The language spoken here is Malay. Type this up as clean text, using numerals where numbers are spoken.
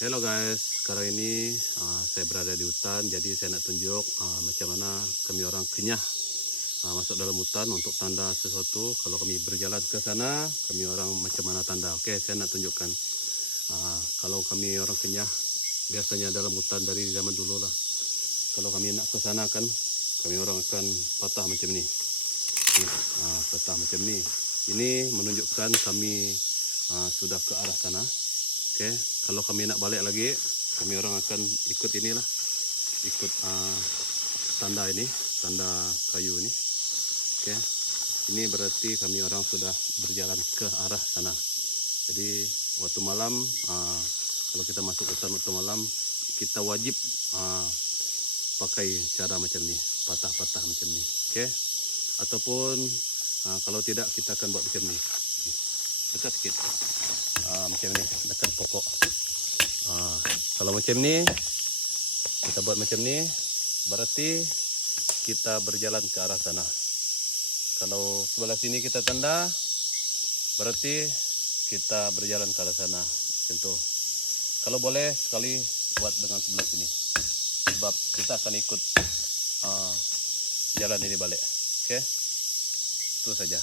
Hello guys, sekarang ini saya berada di hutan, jadi saya nak tunjuk macam mana kami orang Kenyah masuk dalam hutan untuk tanda sesuatu. Kalau kami berjalan ke sana, kami orang macam mana tanda. Oke, saya nak tunjukkan. Kalau kami orang Kenyah biasanya dalam hutan dari zaman dulu lah. Kalau kami nak ke sana kan, kami orang akan patah macam ni. Patah macam ni. Ini menunjukkan kami sudah ke arah sana. Oke, kalau kami nak balik lagi, kami orang akan ikut inilah, ikut tanda ini, tanda kayu ini. Oke, ini berarti kami orang sudah berjalan ke arah sana. Jadi waktu malam, kalau kita masuk hutan waktu malam, kita wajib pakai cara macam ni, patah-patah macam ni. Oke, ataupun kalau tidak kita akan buat macam ni, dekat sikit. Macam ni, dekat pokok. Kalau macam ni, kita buat macam ni, berarti kita berjalan ke arah sana. Kalau sebelah sini kita tanda, berarti kita berjalan ke arah sana. Macam tu. Kalau boleh sekali buat dengan sebelah sini, sebab kita akan ikut jalan ini balik. Oke, itu saja.